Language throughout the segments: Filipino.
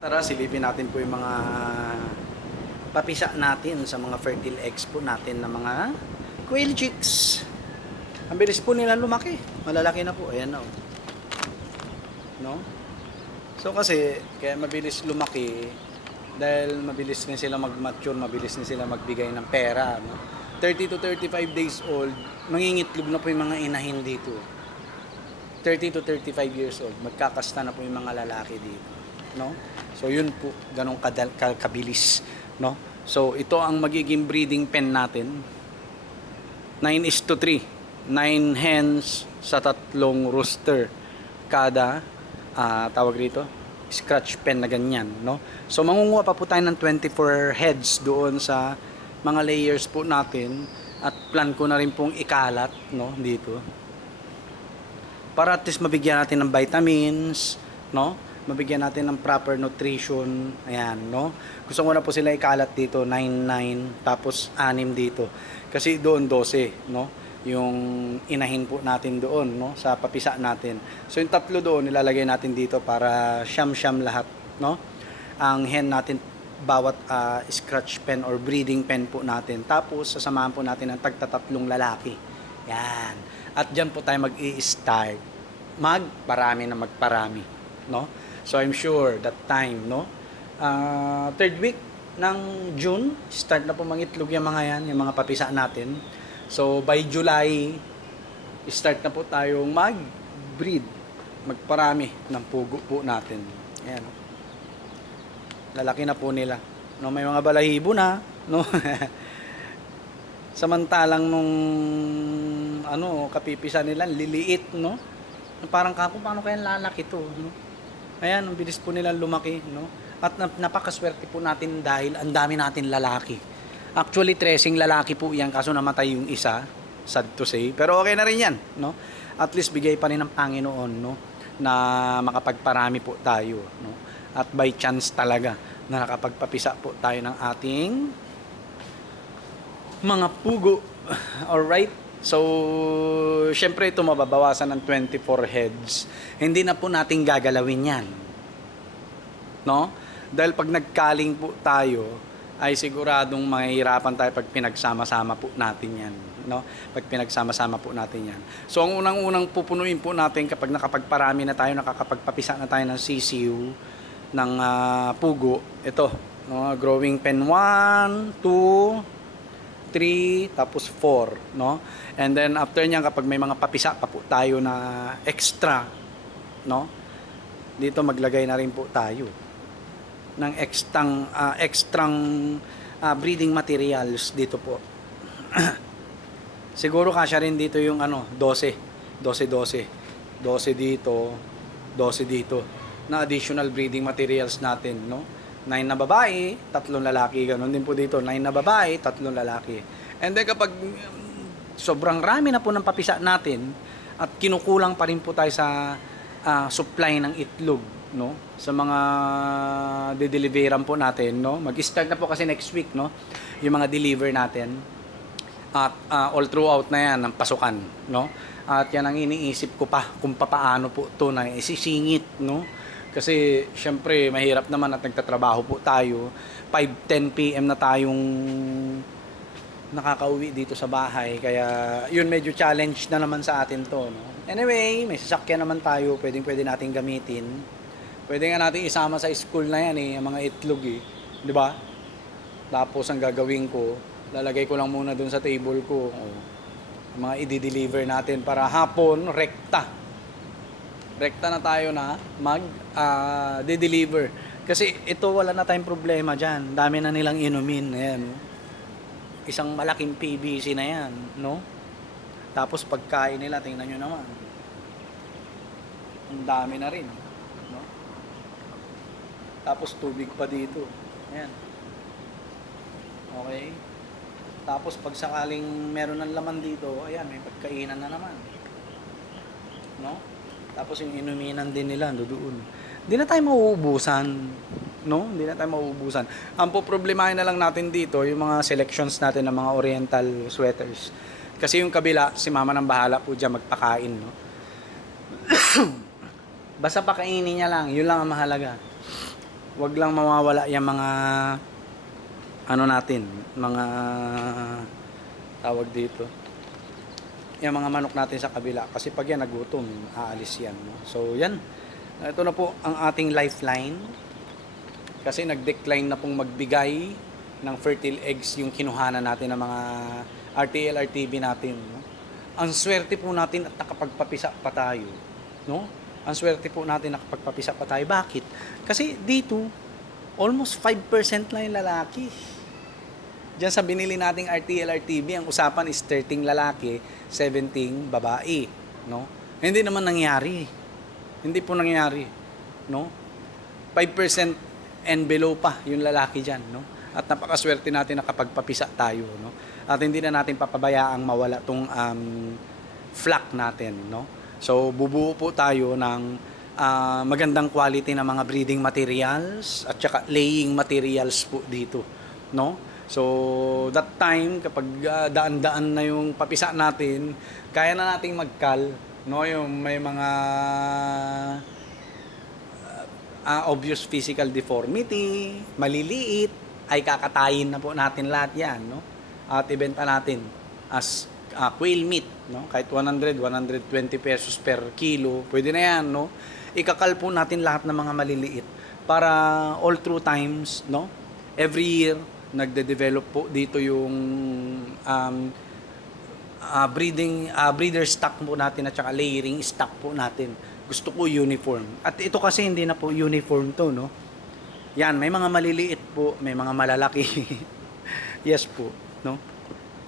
Tara, silipin natin po yung mga papisa natin sa mga fertile eggs po natin na mga quail chicks. Ang bilis po nila lumaki. Malalaki na po. Ayan na. No? So kasi, kaya mabilis lumaki dahil mabilis na sila mag-mature, mabilis na sila magbigay ng pera. No? 30 to 35 days old, mangingitlog na po yung mga inahin dito. 30 to 35 years old, magkakasta na po yung mga lalaki dito. No? So yun po, ganong kabilis, no? So ito ang magiging breeding pen natin. 9:3. 9 hens sa 3 rooster kada tawag rito, scratch pen na ganyan, no? So mangunguha pa po tayo ng 24 heads doon sa mga layers po natin at plan ko na rin pong ikalat, no, dito. Para at least mabigyan natin ng vitamins, no? Mabigyan natin ng proper nutrition. Ayan, no? Gusto ko na po sila ikalat dito, 9 tapos 6 dito. Kasi doon 12, no? Yung inahin po natin doon, no? Sa papisa natin. So yung 3 doon nilalagay natin dito para siyam-siyam lahat, no? Ang hen natin bawat scratch pen or breeding pen po natin. Tapos sasamahan po natin ng tagta-3 lalaki. Yan. At diyan po tayo mag-i-start. Magparami na magparami, no? So I'm sure that time, no? 3rd week ng June, start na po mangitlog yung mga yan, yung mga papisa natin. So by July, start na po tayong mag-breed, magparami ng pugo po natin. Ayan, no? Lalaki na po nila. No, may mga balahibo na, no? Samantalang nung kapipisa nila, liliit, no? Parang kako, paano kaya lalaki to, no? Ayan, ang bilis po nila lumaki, no? At napakaswerte po natin dahil ang dami natin lalaki. Actually, 13 lalaki po yan, kaso namatay yung isa, sad to say. Pero okay na rin yan, no? At least bigay pa rin ng Panginoon, no? Na makapagparami po tayo, no? At by chance talaga na nakapagpapisa po tayo ng ating mga pugo. Alright? So, syempre ito mababawasan ng 24 heads. Hindi na po natin gagalawin yan. No? Dahil pag nagkaling po tayo, ay siguradong mahihirapan tayo pag pinagsama-sama po natin yan. No? Pag pinagsama-sama po natin yan. So, ang unang-unang pupunuin po natin kapag nakapagparami na tayo, nakakapagpapisa na tayo ng CCU, ng pugo, ito. No? Growing pen 1, 2, 3, tapos 4, no? And then after niyan, kapag may mga papisa pa po tayo na extra, no? Dito maglagay na rin po tayo ng extrang breeding materials dito po. Siguro kasya rin dito yung 12 dito, 12 dito na additional breeding materials natin, no? 9 na babae, 3 lalaki. Ganon din po dito. 9 na babae, 3 lalaki. And then kapag sobrang rami na po ng papisa natin at kinukulang pa rin po tayo sa supply ng itlog, no? Sa mga de-deliveran po natin, no? Mag-start na po kasi next week, no? Yung mga deliver natin. At all throughout na yan ang pasukan, no? At yan ang iniisip ko pa kung paano po ito na isisingit, no? Kasi syempre mahirap naman at nagtatrabaho po tayo. 5:10 PM na tayong nakakauwi dito sa bahay. Kaya yun, medyo challenge na naman sa atin to, no? Anyway, may sasakyan naman tayo. Pwede natin gamitin. Pwede nga natin isama sa school na yan ang mga itlog di ba? Tapos ang gagawin ko, lalagay ko lang muna dun sa table ko. Mga i-deliver natin para hapon, rekta na tayo na de-deliver. Kasi ito, wala na tayong problema dyan. Dami na nilang inumin. Ayan, no? Isang malaking PVC na yan, no? Tapos pagkain nila, tingnan nyo naman. Ang dami na rin, no? Tapos tubig pa dito. Ayan. Okay? Tapos pag sakaling meron ng laman dito, ayan, may pagkainan na naman. No? Tapos yung inuminan din nila doon. Hindi na tayo mauubusan, no? Hindi na tayo mauubusan. Ang poproblemahin na lang natin dito yung mga selections natin ng mga oriental sweaters. Kasi yung kabila, si mama nang bahala po diyan magpakain, no? Basta pakainin niya lang, yun lang ang mahalaga. Wag lang mawawala yung mga ano natin, mga tawag dito. Yung mga manok natin sa kabila kasi pag yan nagutom, aalis yan, no? So yan. Ito na po ang ating lifeline kasi nag-decline na pong magbigay ng fertile eggs yung kinuhanan natin ng mga RTL, RTB natin, no? Ang swerte po natin at nakapagpapisa pa tayo, no? Ang swerte po natin nakapagpapisa pa tayo. Bakit? Kasi dito almost 5% lang yung lalaki. Diyan sa binili nating RTL, RTB, ang usapan is 13 lalaki, 17 babae, no? Hindi naman nangyari. Hindi po nangyari, no? 5% and below pa yung lalaki diyan, no? At napakaswerte natin nakapagpapisa tayo, no? At hindi na natin papabayaang mawala tong flock natin, no? So bubuo po tayo ng magandang quality ng mga breeding materials at saka laying materials po dito, no? So that time kapag daan-daan na yung papisa natin, kaya na nating magkal, no? Yung may mga obvious physical deformity, maliliit, ay kakatayin na po natin lahat yan, no? At ibenta natin as quail meat, no? Kahit 100, 120 pesos per kilo, pwede na yan, no? Ikakal po natin lahat ng mga maliliit para all through times, no? Every year, nagde-develop po dito yung breeder stock po natin at saka layering stock po natin. Gusto ko uniform. At ito kasi hindi na po uniform to, no? Yan, may mga maliliit po, may mga malalaki. Yes po, no?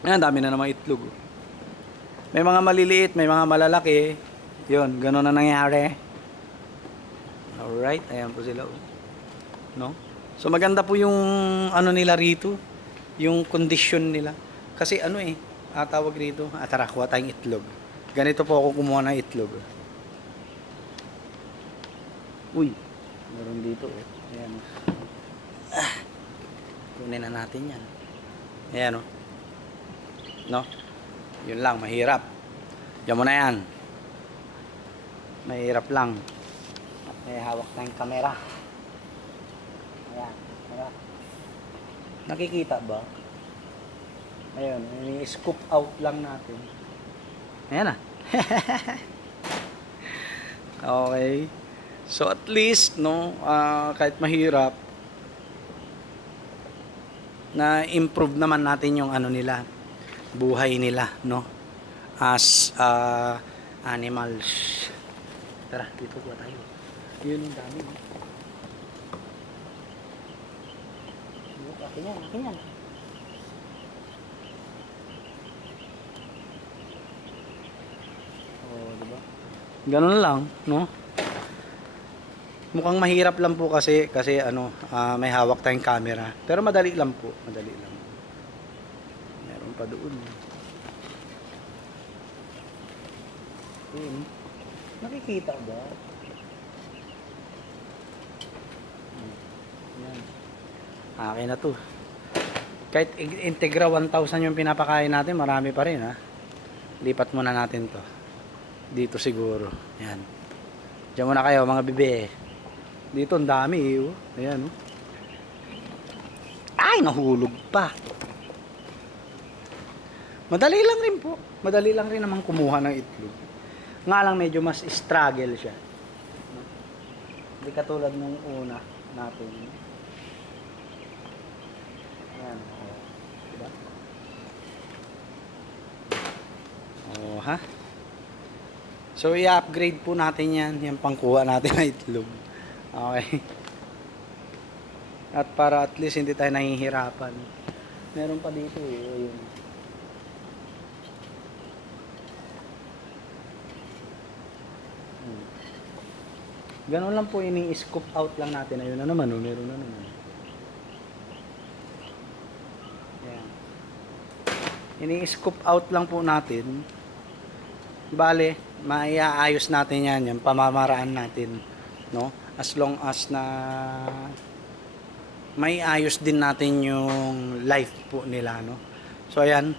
Yan, dami na naman itlog. May mga maliliit, may mga malalaki. Yun, gano'n na nangyari. Alright, ayan po sila. No? So maganda po yung ano nila rito, yung condition nila. Kasi ano tawag rito, tara, kuha tayong itlog. Ganito po ako kumuha ng itlog. Uy, meron dito Ayan. Kunin na natin yan. Ayan no? Yun lang, mahirap. Yan mo na yan. Mahirap lang. May hawak tayong camera. Ayan. Ayan. Nakikita ba? Ayun, i-scoop out lang natin. Ayan Okay. So at least, no, kahit mahirap, na improve naman natin yung ano nila, buhay nila, no? As animals. Tara, dito po tayo. Yun ang dami. Akin yan. Oh, diba? Ganun lang, no? Mukhang mahirap lang po kasi may hawak tayong camera. Pero madali lang po, madali lang. Meron pa doon. Nakikita ba? Yan. Akin na to. Kahit integra 1,000 yung pinapakain natin, marami pa rin Lipat muna natin to. Dito siguro. Yan. Diyan muna kayo mga bebe. Dito ang dami Ayan Ay, nahulog pa. Madali lang rin po. Madali lang rin naman kumuha ng itlog. Nga lang medyo mas struggle siya. Hindi katulad nung una natin. Ayan. Diba? Ha? So, i-upgrade po natin yan. Yung pangkuha natin na itlog. Okay. At para at least hindi tayo nahihirapan. Meron pa dito Ayun. Ganun lang po, ini-scoop out lang natin. Ayun na naman, meron na naman. Ayan. Ini-scoop out lang po natin. Bale, maiaayos natin yan, yung pamamaraan natin, no? As long as na may ayos din natin yung life po nila, no? So ayan,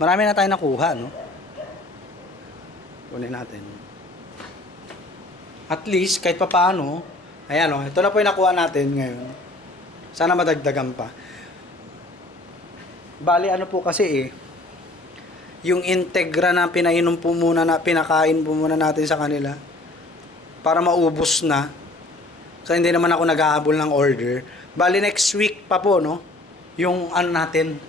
marami na tayo nakuha, no? Kunin natin. At least kahit papaano, Ayan o, ito na po yung nakuha natin ngayon. Sana madagdagan pa. Bali ano po kasi yung Integra na pinainom po muna na pinakain po muna natin sa kanila para maubos na. So hindi naman ako nag-aabol ng order. Bali next week pa po no, yung ano natin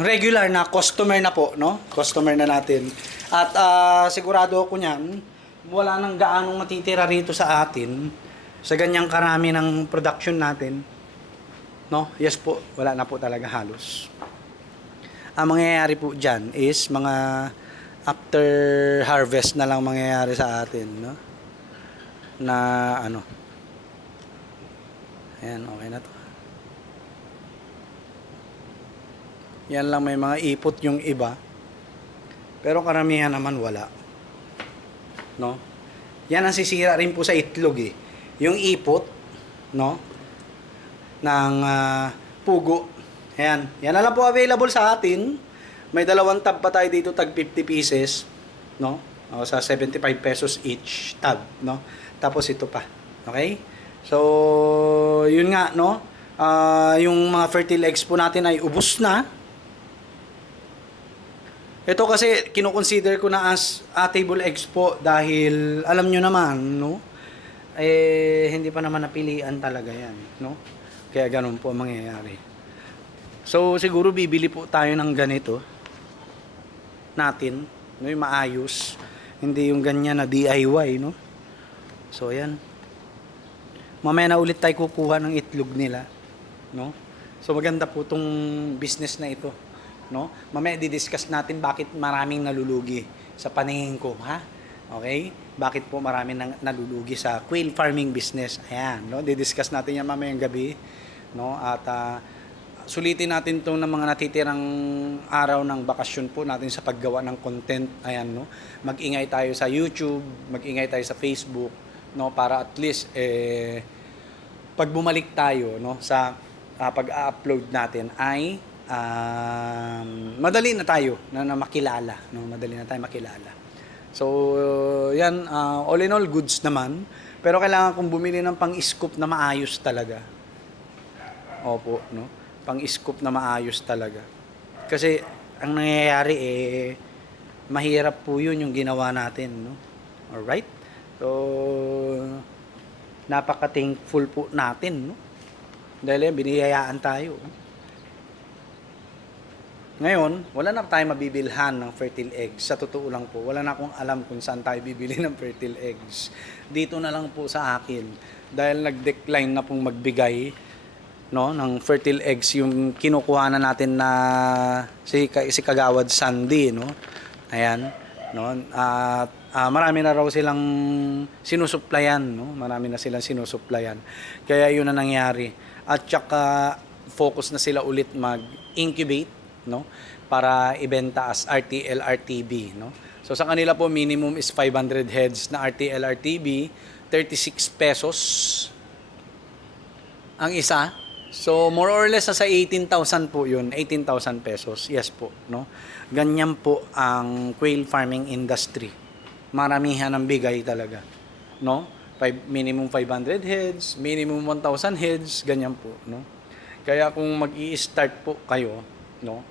regular na customer na po no, customer na natin. At sigurado ako niyan, wala nang gaanong matitira rito sa atin sa ganyang karami ng production natin. No? Yes po, wala na po talaga halos. Ang mangyayari po dyan is mga after harvest na lang mangyayari sa atin, no? Na ano. Ayan, okay na to. Yan lang, may mga ipot yung iba. Pero karamihan naman wala. No? Yan ang sisira rin po sa itlog Yung ipot, no? Ng pugo. Ayan. Yan na lang po available sa atin. May dalawang tab pa tayo dito, tag 50 pieces, no? O, sa 75 pesos each tab, no? Tapos ito pa. Okay? So, yun nga, no? Yung mga fertile eggs po natin ay ubos na. Ito kasi kino-consider ko na as table eggs po dahil alam nyo naman, no? Hindi pa naman napilian talaga yan, no? Kaya ganun po ang mangyayari. So, siguro bibili po tayo ng ganito natin, no? Yung maayos. Hindi yung ganyan na DIY, no? So, ayan. Mamaya na ulit tayo kukuha ng itlog nila, no? So, maganda po tong business na ito, no? Mamaya di-discuss natin bakit maraming nalulugi sa paningin ko, ha? Okay? Bakit po maraming nalulugi sa quail farming business? Ayan, no? Di-discuss natin yan mamayang gabi, no? At sulitin natin 'tong ng mga natitirang araw ng bakasyon po natin sa paggawa ng content. Ayan, no? Mag-ingay tayo sa YouTube, mag-ingay tayo sa Facebook, no? Para at least pag bumalik tayo, no, sa pag-upload natin ay madali na tayo na makilala, no? Madali na tayo makilala. So, yan, all in all goods naman. Pero kailangan kong bumili ng pang-scoop na maayos talaga. Opo, no? Pang-scoop na maayos talaga. Kasi, ang nangyayari mahirap po yun yung ginawa natin, no? Alright? So, napaka-thankful po natin, no? Dahil biniyayaan tayo. Ngayon, wala na tayong mabibilhan ng fertile eggs. Sa totoo lang po, wala na akong alam kung saan tayo bibili ng fertile eggs. Dito na lang po sa akin. Dahil nag-decline na pong magbigay, no, ng fertile eggs yung kinukuha na natin na si Kagawad Sandy, no? Ayan, no? At marami na raw silang sinusuplayan, no? Marami na silang sinusuplayan. Kaya yun na nangyari. At saka focus na sila ulit mag-incubate, no, para ibenta as RTL-RTB, no. So sa kanila po minimum is 500 heads na RTL-RTB, 36 pesos ang isa. So more or less sa 18,000 po 'yun, 18,000 pesos. Yes po, no. Ganyan po ang quail farming industry. Maramihan ng bigay talaga, no. Minimum 500 heads, minimum 1,000 heads, ganyan po, no. Kaya kung mag-i-start po kayo, no,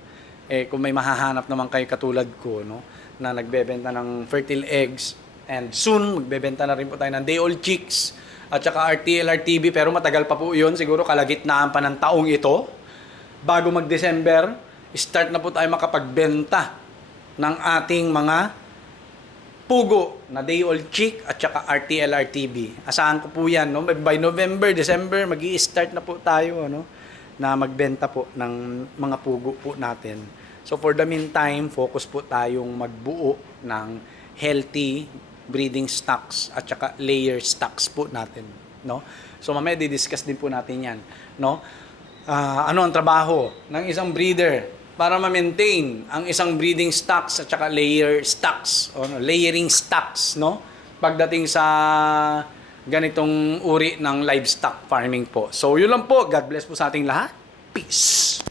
kung may mahahanap naman kayo katulad ko, no, na nagbebenta ng fertile eggs, and soon magbebenta na rin po tayo ng day-old chicks at saka RTL-RTB, pero matagal pa po yun, siguro kalagitnaan pa ng taong ito. Bago mag-December, start na po tayo makapagbenta ng ating mga pugo na day-old chick at saka RTL-RTB. Asahan ko po yan, no? By November, December, mag-i-start na po tayo, no, na magbenta po ng mga pugo po natin. So for the meantime, focus po tayong magbuo ng healthy breeding stocks at saka layer stocks po natin, no? So mamaya di-discuss din po natin 'yan, no? Ano ang trabaho ng isang breeder para ma-maintain ang isang breeding stocks at saka layer stocks, o layering stocks, no? Pagdating sa ganitong uri ng livestock farming po. So, yun lang po. God bless po sa ating lahat. Peace!